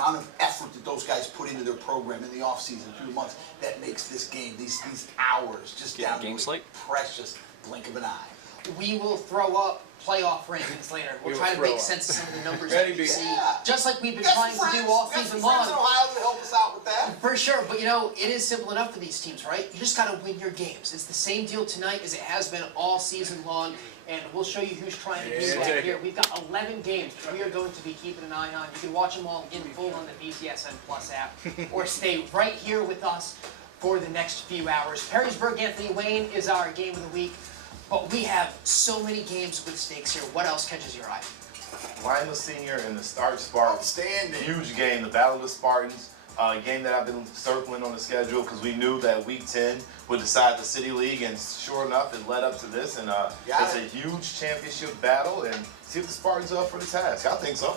amount of effort that those guys put into their program in the offseason through the months, that makes this game, these hours, just down game to slate. a precious blink of an eye. We will throw up playoff rankings later. We'll try to make sense of some of the numbers that we see. Just like we've been trying to do all season long. In Ohio to help us out with that. For sure, but you know, it is simple enough for these teams, right? You just got to win your games. It's the same deal tonight as it has been all season long, and we'll show you who's trying to do that here. We've got 11 games which we are going to be keeping an eye on. You can watch them all in full on the BCSN Plus app, or stay right here with us for the next few hours. Perrysburg Anthony Wayne is our game of the week. But we have so many games with stakes here. What else catches your eye? Lionel Senior and the Stark Spartans. Outstanding. Huge game, the Battle of the Spartans. A game that I've been circling on the schedule because we knew that Week 10 would decide the City League, and sure enough, it led up to this. And it's a huge championship battle, and see if the Spartans are up for the task. I think so.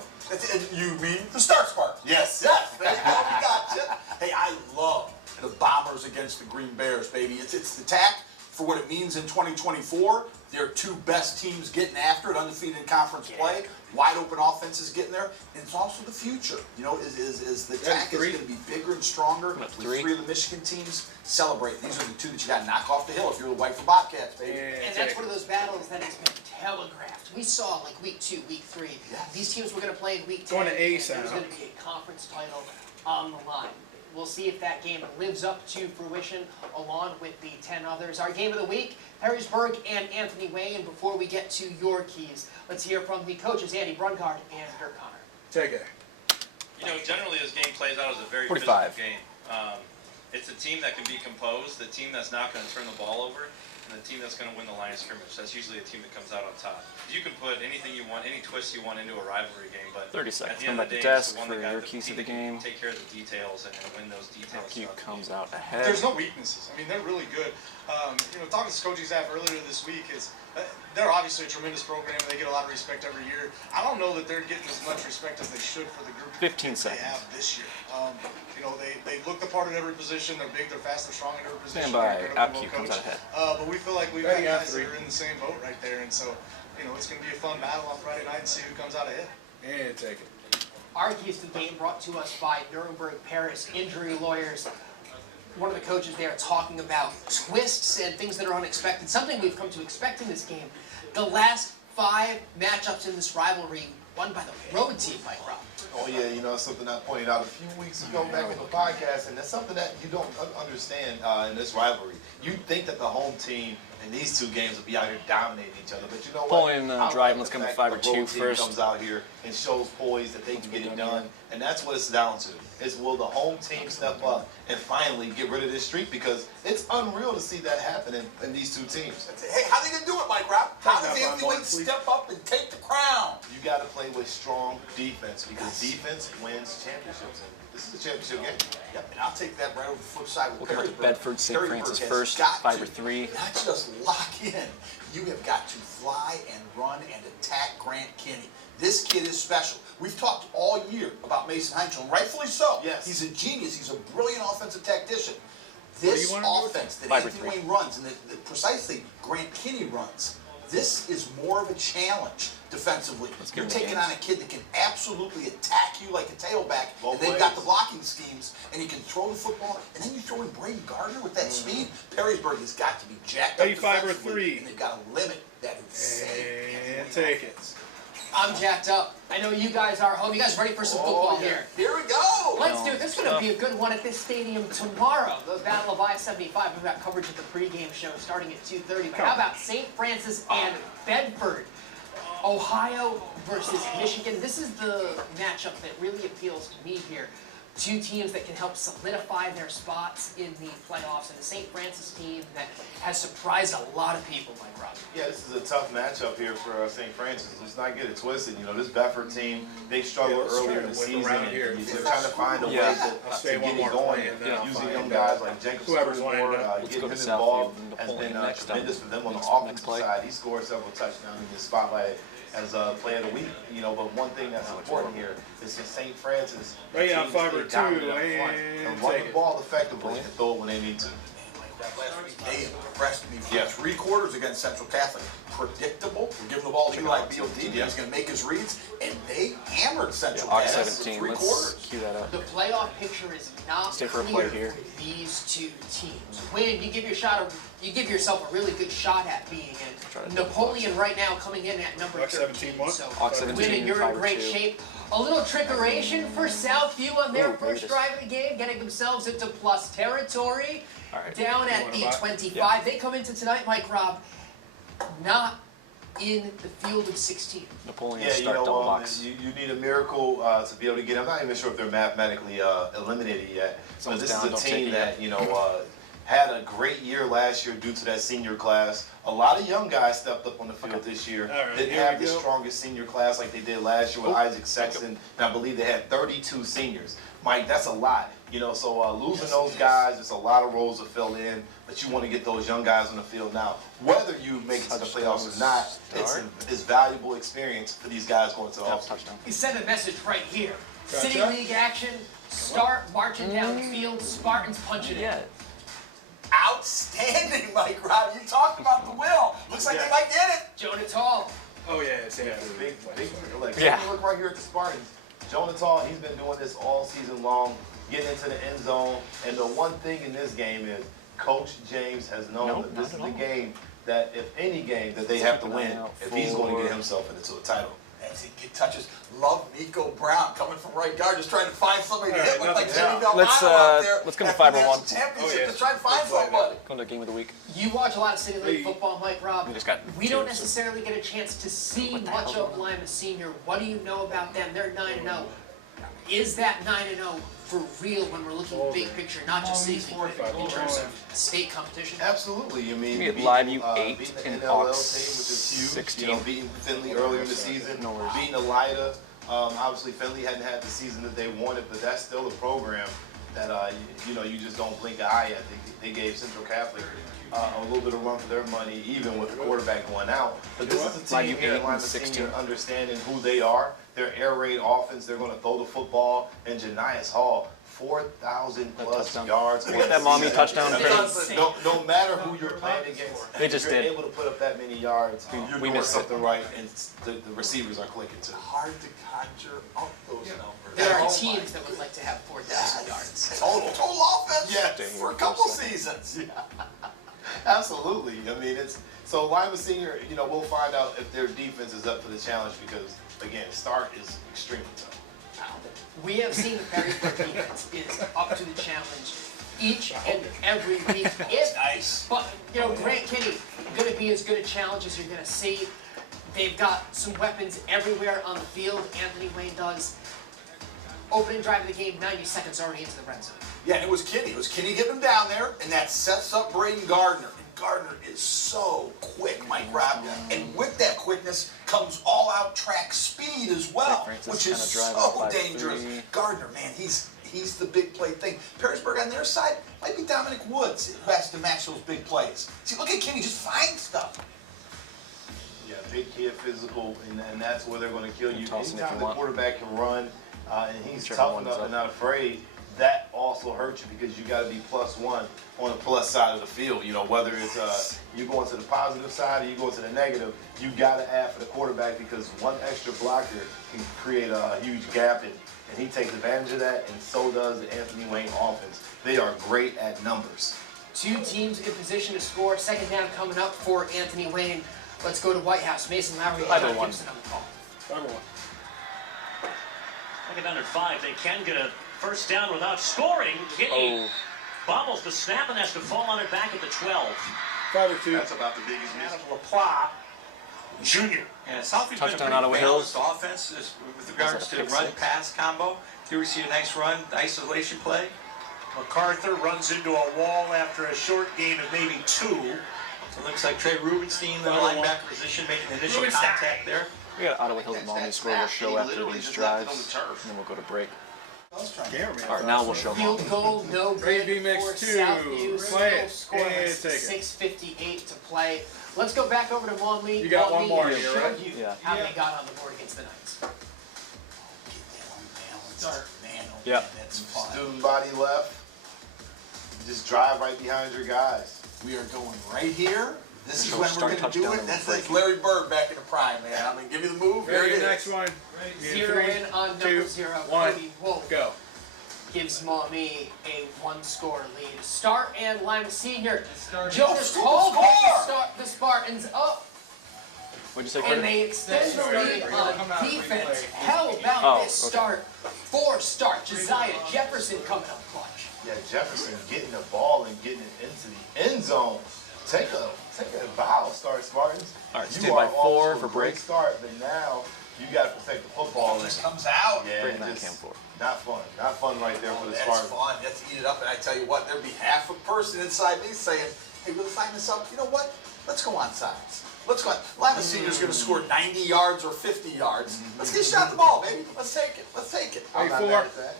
You mean the Stark Spartans? Yes. Yes. There you go. We got you. Hey, I love the Bombers against the Green Bears, baby. It's the tack for what it means in 2024. They're two best teams getting after it, undefeated in conference play, wide open offenses getting there, and it's also the future. You know, is the tack is going to be bigger and stronger with three of the Michigan teams celebrating. These are the two that you got to knock off the hill if you're the White for Bobcats, baby. And that's one of those battles that has been telegraphed. We saw like Week 2, Week 3. These teams were going to play in Week 10. Going to There's going to be a conference title on the line. We'll see if that game lives up to fruition along with the 10 others. Our game of the week, Perrysburg and Anthony Wayne. Before we get to your keys, let's hear from the coaches, Andy Brungard and Dirk Connor. Take it. You know, generally this game plays out as a very 45. physical game. It's a team that can be composed, the team that's not going to turn the ball over, and the team that's going to win the line of scrimmage. That's usually a team that comes out on top. You can put anything you want, any twist you want into a rivalry game, but 30 seconds. at the Come end back of the to day, desk it's the one for that your keys to the game. take care of the details and win those details. Q throughout the comes game. out ahead. There's no weaknesses. I mean, they're really good. You know, talking to the coaching staff earlier this week is they're obviously a tremendous program. They get a lot of respect every year. I don't know that they're getting as much respect as they should for the group 15 that they have this year. You know, they look the part at every position. They're big, they're fast, they're strong at every position. Stand by. They're App well Q comes out coached. ahead. But we feel like we've got guys that are in the same boat right there. And so, you know, it's going to be a fun battle on Friday night and see who comes out ahead. And take it. Our keys to the game brought to us by Nuremberg Paris Injury Lawyers. One of the coaches there talking about twists and things that are unexpected, something we've come to expect in this game. The last 5 matchups in this rivalry won by the road team, Mike Rob. Oh yeah, you know, something I pointed out a few weeks ago back in the podcast, and that's something that you don't understand in this rivalry. You think that the home team in these two games will be out here dominating each other, but you know what? Pull in, I drive, like let's the come to fact 5 or that the 2 road team first. comes out here and shows poise that they can get it done, and that's what it's down to. Is will the home team step up and finally get rid of this streak, because it's unreal to see that happen in these two teams. Hey, how they gonna do it, Mike Rob? How does Anthony Wayne step up and take the crown? You got to play with strong defense, because defense wins championships. And this is a championship game. Yep, and I'll take that right over the flip side with We'll come to Perrysburg. Bedford, St. Perrysburg Francis has first, got 5 to or 3. Not just lock in. You have got to fly and run and attack Grant Kinney. This kid is special. We've talked all year about Mason Heinzel, and rightfully so. Yes. He's a genius. He's a brilliant offensive tactician. This offense that 5 or Anthony 3. Wayne runs and that precisely Grant Kinney runs, this is more of a challenge defensively. You're taking on a kid that can absolutely attack you like a tailback, and they've got the blocking schemes, and he can throw the football, and then you throw in Brady Gardner with that speed. Perrysburg has got to be jacked up 85 or defensively, 3. and they've got to limit that insane. And take it. I'm jacked up. I know you guys are home. You guys ready for some football here? Here we go. Let's do it. This is going to be a good one at this stadium tomorrow. The Battle of I-75. We've got coverage of the pregame show starting at 2:30. But how about St. Francis and Bedford? Ohio versus Michigan. This is the matchup that really appeals to me here. Two teams that can help solidify their spots in the playoffs, and the St. Francis team that has surprised a lot of people, Mike Rob. Yeah, this is a tough matchup here for St. Francis. Let's not get it twisted. You know, this Bedford team, they struggled earlier in the season, and they're trying to find a way to get it going. Using young guys like Jacob Stewart, getting him involved has been tremendous for them on the offensive side. He scored several touchdowns in the spotlight as a player of the week, you know, but one thing that's important here is that St. Francis Right on 5 or 2 and run the ball effectively and throw it when they need to. Last week they impressed me for 3 quarters against Central Catholic. predictable. We're giving the ball to Eli BOD. He's going to make his reads, and they hammered Central Cass for 3 quarters. Cue that up. The playoff picture is not Stay for a clear play here. for these two teams. Win, you give yourself a really good shot at being in. Napoleon right now coming in at number 13. So Win, you're in great shape. A little trickeration for Southview on their first drive of the game, getting themselves into plus territory. Down at the 25. Yeah. They come into tonight, Mike Robb, not in the field of 16. Napoleon start double box. You need a miracle to be able to get. I'm not even sure if they're mathematically eliminated yet. But this is a team that had a great year last year due to that senior class. A lot of young guys stepped up on the field this year. Didn't have the strongest senior class like they did last year with Isaac Sexton, and I believe they had 32 seniors. Mike, that's a lot. So losing those guys, there's a lot of roles to fill in, but you want to get those young guys on the field now. Whether you make it to the playoffs or not, it's valuable experience for these guys going to the offseason. He sent a message right here. City League action, start marching down the field, Spartans punching it. Outstanding, Mike Robb. You talked about the will. Looks like they might get it. Jonah Tall. Oh, yeah, it's big. Take a look right here at the Spartans. Jonah Tall, he's been doing this all season long, getting into the end zone. And the one thing in this game is Coach James has known that this is a game that, if any game, that they have to win if he's going to get himself into a title. As he get touches, love Nico Brown coming from right guard, just trying to find somebody to hit with like Jimmy Valvano out there. Let's come to 5-1. Championship to try and find somebody. Going to game of the week. You watch a lot of City League football, Mike Robb. We don't two, necessarily get a chance to see much of Lima Senior. What do you know about them? They're 9-0. Is that 9-0 for real when we're looking big picture, not just season in terms of state competition? Absolutely. I mean, beating Live U 8 beating and the Ox NLL team, which is huge. 16. Beating Finley earlier in the season, beating Elida. Obviously, Finley hadn't had the season that they wanted, but that's still a program that you just don't blink an eye at. They gave Central Catholic a little bit of run for their money, even with the quarterback going out. But this is a team here at Lima Senior understanding who they are. Their air raid offense, they're going to throw the football. And Janias Hall, 4,000 plus yards. Look at that mommy touchdown. No matter who you're playing against, they just if you're did. able to put up that many yards, you're doing something right, and the receivers are clicking too. Hard to conjure up those numbers. There are teams that would like to have 4,000 yards. Total offense for a couple seasons. Absolutely. I mean, so Lima Senior, we'll find out if their defense is up for the challenge because, again, start is extremely tough. We have seen the Perrysburg defense is up to the challenge each and every week. But, Grant Kinney, going to be as good a challenge as you're going to see. They've got some weapons everywhere on the field. Anthony Wayne does. Opening drive of the game, 90 seconds already into the red zone. Yeah, and it was Kinney. It was Kinney getting him down there, and that sets up Braden Gardner. And Gardner is so quick, Mike Robb. And with that quickness comes all-out track speed as well, which is so dangerous. Gardner, man, he's the big play thing. Perrysburg on their side might be Dominic Woods who has to match those big plays. See, look at Kinney just find stuff. Yeah, big kid, physical, and that's where they're going to kill you. Anytime the quarterback can run, and he's tough enough and not afraid, that also hurts you because you got to be +1 on the plus side of the field. Whether it's you going to the positive side or you go to the negative, you got to add for the quarterback because one extra blocker can create a huge gap, and he takes advantage of that, and so does the Anthony Wayne offense. They are great at numbers. Two teams in position to score. Second down coming up for Anthony Wayne. Let's go to White House. Mason Lowry and John Gibson on the call. 5-1. Second down at 5. They can get a first down without scoring. Kinney bobbles the snap and has to fall on it back at the 12. 5-2. That's about the biggest miss. LaPla, Jr. Yeah, Southview's been Touchdown pretty out of balanced offense with regards to run-pass combo. Here we see a nice run, isolation play. MacArthur runs into a wall after a short gain of maybe 2. It looks like Trey Rubenstein, the linebacker position, making the initial contact there. We got Ottawa Hills Mommy score. We'll show after these drives, and then we'll go to break. All right, now we'll show Field goal, no good for Southview. Play Still it. scoreless. Take it. 6:58 to play. Let's go back over to Monley. You got one more Monley here, showed right? you Yeah. how they got on the board against the Knights. Yeah. That's fun. Student body left. Just drive right behind your guys. We are going right here. This is when we're going to do it. That's like Larry Bird back in the prime, man. I mean, give me the move. Here it is. Next one. Zero in on number 2, 0. 1, Cody Wolf go. gives Mommy a 1-score lead. Start and Lima Senior. Jonas called the Spartans up. What'd you say, And Curtis? they extend the lead on defense. How about this start? 4-star Josiah Jefferson coming up clutch. Yeah, Jefferson getting the ball and getting it into the end zone. Take a foul start, Spartans. All right, stand by 4 for break. Start, but now you got to protect the football. It just comes out. Yeah, Break that just cam for. not fun. Not fun right there for the That's Spartans. fun. Let's eat it up. And I tell you what, there'd be half a person inside me saying, hey, we'll sign this up. You know what? Let's go on sides. Let's go on. Lima Senior's going to score 90 yards or 50 yards. Let's get shot the ball, baby. Let's take it. Let's take it. I'm not mad at that.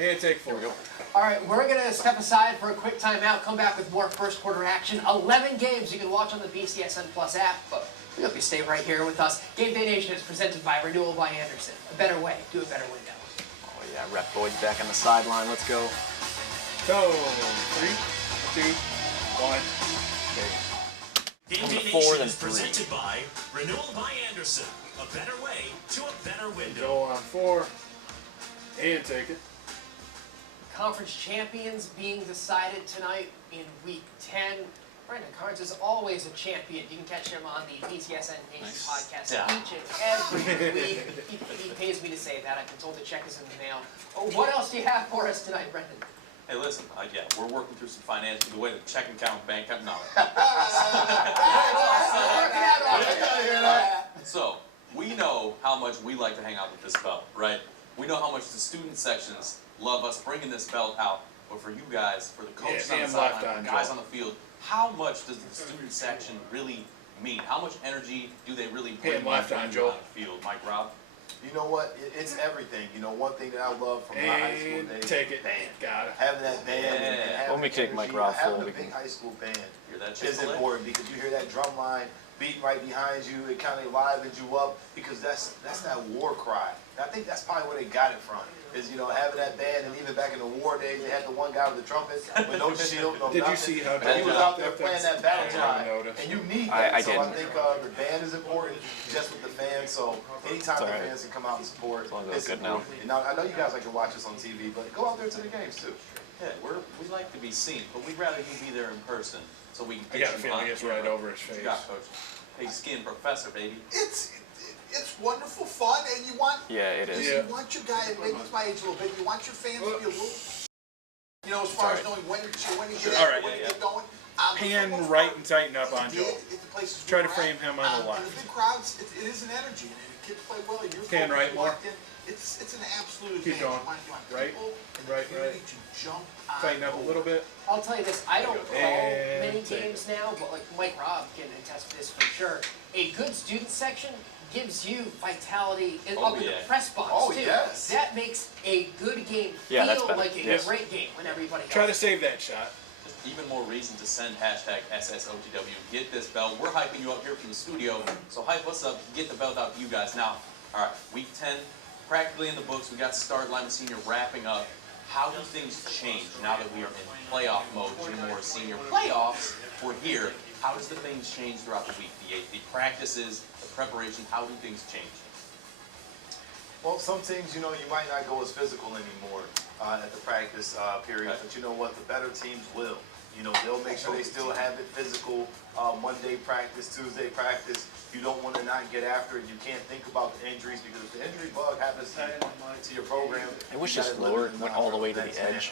And take 4. Here we go. All right, we're going to step aside for a quick timeout, come back with more first quarter action. 11 games you can watch on the BCSN Plus app, but we hope you stay right here with us. Game Day Nation is presented by Renewal by Anderson. A better way, do a better window. Oh yeah, Rep Boyd's back on the sideline. Let's go. So, 3, 2, 1. Game Day More Nation than is 3. presented by Renewal by Anderson. A better way to a better window. Go on 4. And take it. Conference champions being decided tonight in Week 10. Brandon Carnes is always a champion. You can catch him on the BCSN Nation podcast each and every week. He pays me to say that. I've been told the check is in the mail. Oh, what else do you have for us tonight, Brendan? Hey, listen, yeah, we're working through some financial, the way the checking account, bank account, no. So, we know how much we like to hang out with this belt, right? We know how much the student sections love us bringing this belt out, but for you guys, for the coaches on the sideline, for the guys on the field, how much does the student section really mean? How much energy do they really bring on the field? Mike, Rob? You know what? It's everything. You know, one thing that I love from my high school days. Take it. Band. Got it. Having that band. And Let me take Mike Rob full. Having a big high school band is important because you hear that drum line beating right behind you. It kind of livens you up because that's that war cry. And I think that's probably where they got it from. Is, you know, having that band, and even back in the war days, they had the one guy with the trumpet with no shield, no Did nothing. you see how he was out there playing that battle cry, and you need that. I so didn't. I think the band is important, just with the fans. So anytime the fans can come out and support, it's good important. Now I know you guys like to watch us on TV, but go out there to the games too. Yeah, we like to be seen, but we'd rather you be there in person so we can I get got a you feeling on it's camera. right over his face. What you got, Coach? Hey, skin professor, baby. It's wonderful fun, and you want it is. you want your guy, maybe it's my age a little bit, you want your fans to be a little, you know, as far as knowing when you get after, when you get going. Pan right and tighten up on Joe. Try to frame him on the And left. the big crowds, it is an energy, and the kids play well. You're Pan right more. It's an absolute Keep advantage. going. You want Right. people in the Right. community to jump on Tighten up a little bit. I'll tell you this, I don't call And many take games now, but like Mike Robb can attest to this for sure. A good student section gives you vitality up in the press box too. Yes. That makes a good game feel like a great game when everybody Try to else. save that shot. Just even more reason to send hashtag SSOTW. Get this belt. We're hyping you up here from the studio, so hype us up. Get the belt out to you guys. Now, all right, week 10, practically in the books. We got to start Lima Senior wrapping up. How do things change now that we are in playoff mode? Jim Morris Senior playoffs, we're here. How does the things change throughout the week? The practices, the preparation, how do things change? Well, some teams, you know, you might not go as physical anymore at the practice period, but you know what? The better teams will. You know, they'll make sure they still have it physical. Monday practice, Tuesday practice. You don't want to not get after it. You can't think about the injuries because if the injury bug happens to your program, I wish this lower went all the way to the edge.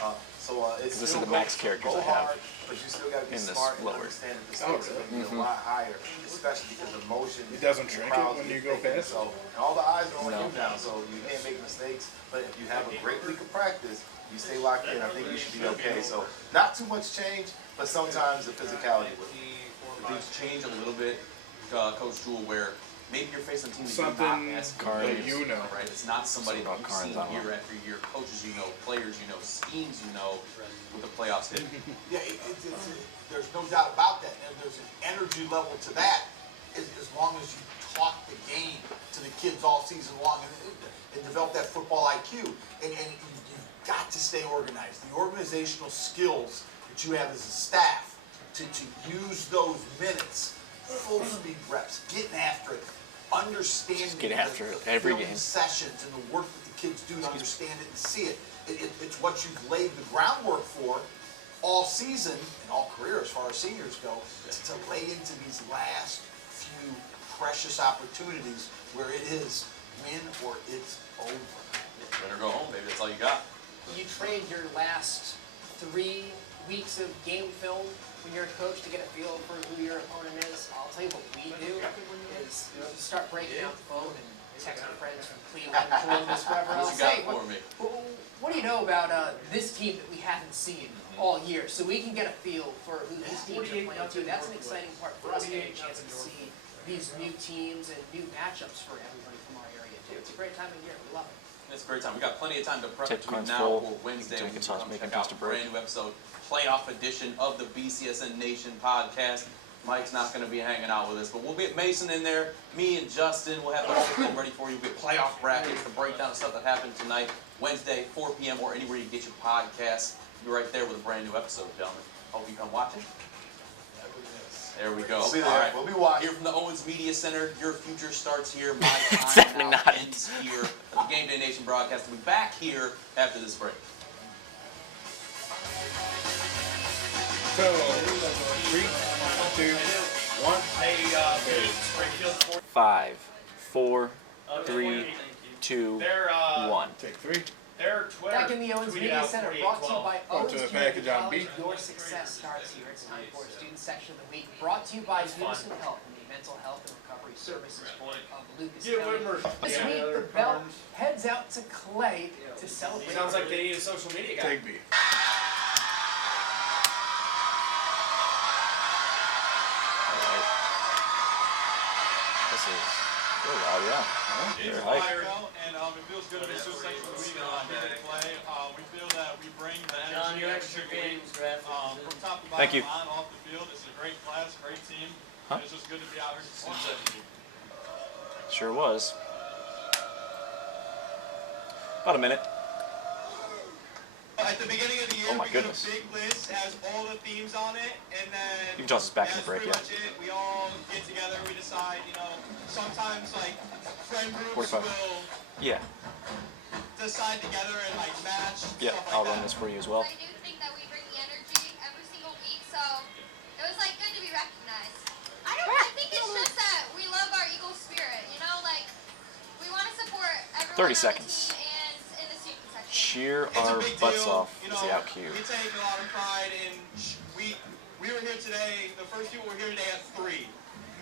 It's this is the max characters I have but you still got to be in this smart and lower. understand that the stakes are going to be a lot higher, especially because of motion. It doesn't shrink it when you go past. So, and all the eyes are on you now, so you can't make mistakes. But if you have a great week of practice, you stay locked in. I think you should be okay. So not too much change, but sometimes the physicality will. Things change a little bit, Coach Jewell, where maybe you're facing a team that Something you're not as Carnes. familiar you with, know. right? It's not somebody that you've Carnes seen on year after year. Coaches you know, players you know, schemes you know, with the playoffs hit. Yeah, there's no doubt about that, and there's an energy level to that as long as you talk the game to the kids all season long and develop that football IQ. And you've got to stay organized. The organizational skills that you have as a staff to use those minutes, full speed reps, getting after it, understanding get after it every film game. sessions and the work that the kids do to understand it and see it. It's what you've laid the groundwork for all season and all career as far as seniors go, to lay into these last few precious opportunities where it is win or it's over. Win or go home, baby. That's all you got. You trade your last 3 weeks of game film when you're a coach to get a feel for who your opponent is. I'll tell you what we do is you start breaking out the phone and texting friends from Cleveland, Columbus, wherever What else. you got Hey, for me? what do you know about this team that we haven't seen all year? So we can get a feel for who these teams are playing too. That's an exciting part for us, getting a chance to see these new teams and new matchups for everybody from our area too. It's a great time of year. We love it. It's a great time. We got plenty of time to prep Tip between coins now full. for Wednesday. Take We a can toss, come make check it toast out a a break. brand new episode, playoff edition of the BCSN Nation podcast. Mike's not going to be hanging out with us, but we'll get Mason in there. Me and Justin will have the whole thing ready for you. We'll get playoff brackets, the breakdown of stuff that happened tonight, Wednesday, 4 p.m. or anywhere you get your podcasts. Be right there with a brand new episode, gentlemen. Hope you come watching. There we go. We'll be there. All right. We'll be watching. Here from the Owens Media Center, your future starts here. My It's time happening now now. ends here. The Game Day Nation broadcast will be back here after this break. So, 3, 2, 1. 5, 4, 3, 2, 1. Take 3. Back in the Owens Media Center, brought to you by Go Owens to the Community package on College. B. Your success starts here. It's time for Student Section of the Week, brought to you by Unison Health and the Mental Health and Recovery Services Board of Lucas County. This week, the belt heads out to Clay to celebrate. Sounds like they need a social media guy. Take B. This is good, loud, yeah. Very hype. And it feels good to be Student Section of the Week here at Clay. We feel that we bring the energy every single week from top to Thank you. bottom, on, off the field. It's a great class, great team. Huh? It's just good to be out here to Student Section of the Week. Sure was. About a minute. At the beginning of the year, Oh my we get a goodness. big list, has all the themes on it, and then You can toss us back in the that's break, pretty yeah. much it. We all get together, we decide, sometimes like friend groups 45. will Yeah. decide together and like match, Yeah, stuff like I'll that. run this for you as well. I do think that we bring the energy every single week, so it was like good to be recognized. I think it's just that we love our Eagle spirit, like we want to support everyone 30 on seconds. the team and in the student section. Cheer It's a our big butts deal, off is the out cue. We take a lot of pride in, we were here today, the first people were here today at 3.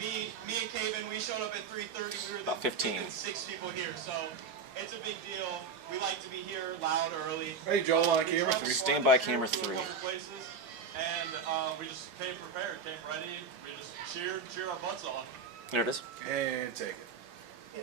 Me and Caven, we showed up at 3:30, we were About 15. 6 people here, so it's a big deal. We like to be here loud early. Hey, Joel on We camera drove 3. the Stand squad by this year camera to a 3. couple places, and we just came prepared, came ready. We just cheered our butts off. There it is. And take it.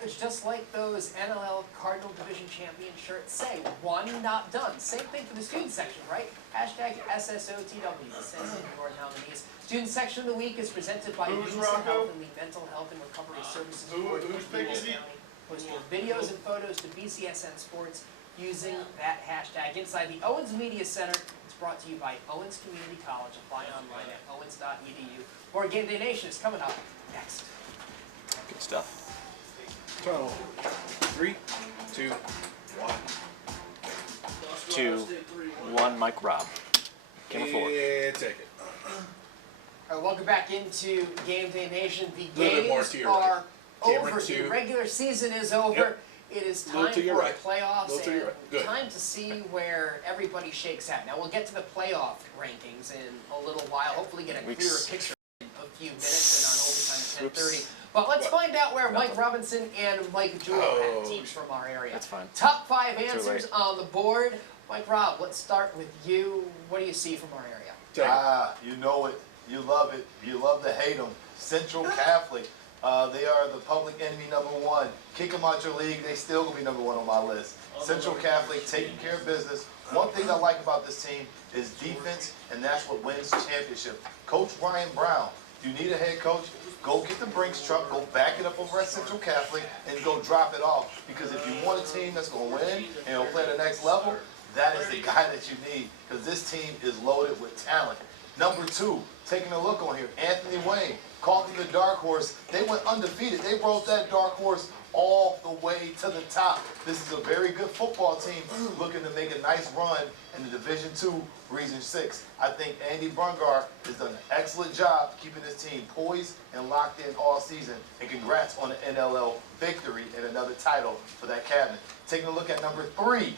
It's just like those NLL Cardinal Division Champion shirts say, one not done. Same thing for the student section, right? Hashtag SSOTW, send in your nominees. Student Section of the Week is presented by Who's Unison Rocco? Health and the Mental Health and Recovery Services Board whose of pick Lucas is he? County. Posting videos and photos to BCSN Sports using that hashtag. Inside the Owens Media Center, it's brought to you by Owens Community College. Apply online at owens.edu. More Game Day Nation is coming up next. Good stuff. So, 3, 2, 1. 2, 1, Mike Robb. Camera forward. And take it. All right, welcome back into Game Day Nation. The Little bit more games to your are right. Camera over. The 2. regular season is over. Yep. It is Little time to your for right. the playoffs Little to and your right. Good. time to see where everybody shakes out. Now we'll get to the playoff rankings in a little while. Hopefully get a clearer Weeks. picture in a few minutes and on overtime at Oops. 10:30. But let's find out where Mike Robinson and Mike Jewell Oh, have teams from our area. That's fine. Top 5 Too answers late. on the board. Mike Robb, let's start with you. What do you see from our area? Take it. You know it. You love it. You love to hate them. Central Catholic. They are the public enemy #1. Kick them out your league, they still gonna be #1 on my list. Central Catholic taking care of business. One thing I like about this team is defense, and that's what wins championship. Coach Ryan Brown, you need a head coach, go get the Brinks truck, go back it up over at Central Catholic, and go drop it off. Because if you want a team that's gonna win and will play the next level, that is the guy that you need. Because this team is loaded with talent. Number 2, taking a look on here, Anthony Wayne, called him the dark horse. They went undefeated. They rode that dark horse all the way to the top. This is a very good football team looking to make a nice run in the Division II, Region 6. I think Andy Brungar has done an excellent job keeping this team poised and locked in all season. And congrats on the NLL victory and another title for that cabinet. Taking a look at number 3,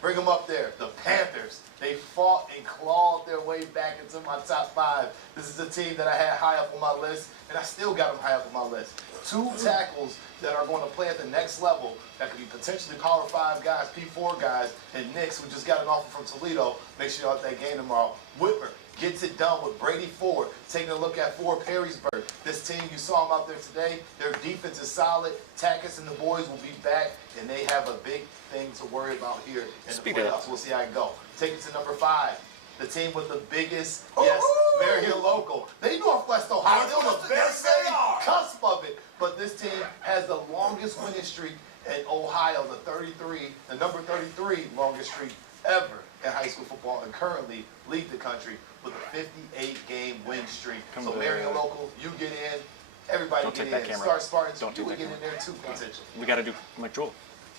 bring them up there, the Panthers. They fought and clawed their way back into my top 5. This is a team that I had high up on my list, and I still got them high up on my list. 2 tackles that are going to play at the next level that could be potentially Power 5 guys, P4 guys, and Nix, who just got an offer from Toledo. Make sure you're at that game tomorrow. Whitmer gets it done with Brady Ford. Taking a look at Ford Perrysburg. This team, you saw them out there today. Their defense is solid. Takis and the boys will be back, and they have a big thing to worry about here in the playoffs. We'll see how it go. Take it to number 5. The team with the biggest, yes, very local. They Northwest Ohio. They're on the very cusp of it. But this team has the longest winning streak in Ohio, the number 33 longest streak ever in high school football, and currently lead the country with a 58-game win streak. So Marion local, you get in, everybody get in. Start Spartans, you would get in there too, potentially. We got to do McJewel.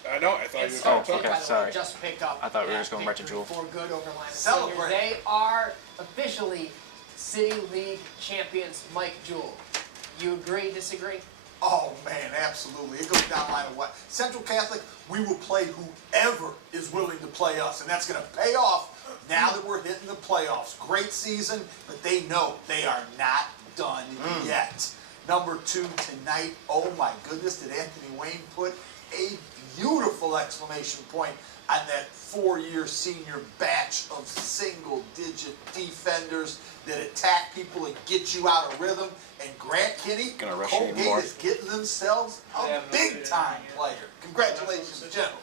I know. I thought you were okay, sorry. Just picked up. I thought we were just going right to Jewel. For good over Lima Senior. They are officially City League champions. Mike Jewell. You agree? Disagree? Oh man, absolutely. It goes down line of what? Central Catholic, we will play whoever is willing to play us, and that's going to pay off now that we're hitting the playoffs. Great season, but they know they are not done yet. Number 2 tonight. Oh my goodness, did Anthony Wayne put a beautiful exclamation point on that 4-year senior batch of single-digit defenders that attack people and get you out of rhythm. And Grant Kinney, Colgate is getting themselves a big-time player. Congratulations, gentlemen.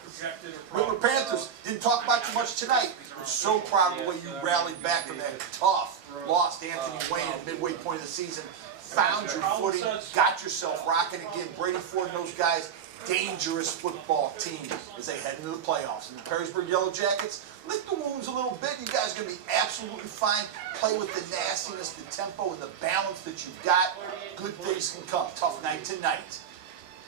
Wilmer Panthers didn't talk about you much tonight. We're so proud of the way you rallied back from that tough loss to Anthony Wayne at midway point of the season. Found your footing, got yourself rocking again. Brady Ford and those guys, dangerous football team as they head into the playoffs. And the Perrysburg Yellow Jackets, lick the wounds a little bit. You guys are going to be absolutely fine. Play with the nastiness, the tempo, and the balance that you've got. Good things can come. Tough night tonight.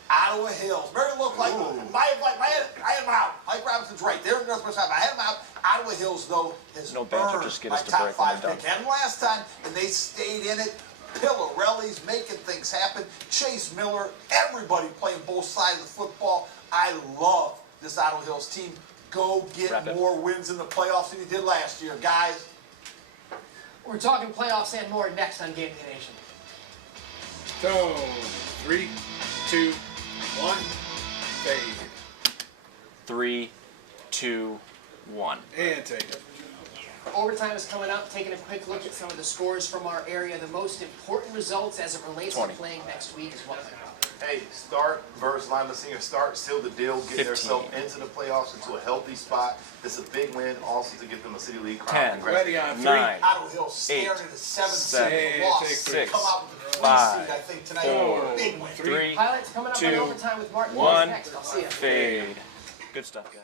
Ottawa Hills, very local. I had them out. Mike Robinson's right. They're in Northwest Ohio. I had them out. Ottawa Hills, though, has earned my top 5 pick. Had them last time, and they stayed in it. Pillarelli's making things happen. Chase Miller, everybody playing both sides of the football. I love this Ottawa Hills team. Go get more wins in the playoffs than you did last year, guys. We're talking playoffs and more next on Gameday Nation. So, 3, 2, 1, fade. 3, 2, 1. And take it. Overtime is coming up. Taking a quick look at some of the scores from our area. The most important results as it relates to playing next week is what? Hey, Start versus Lima Senior. Start sealed the deal, getting themselves into the playoffs, into a healthy spot. This is a big win, also to get them a City League crown. 10, 9, Ottawa Hills staring at a 7-6 loss. 6, Come out with a 3 seed, I think, tonight. 4, Big win. 3, Highlights coming up 2, on overtime with Martin 1, next. I'll see you. fade. Good stuff, guys.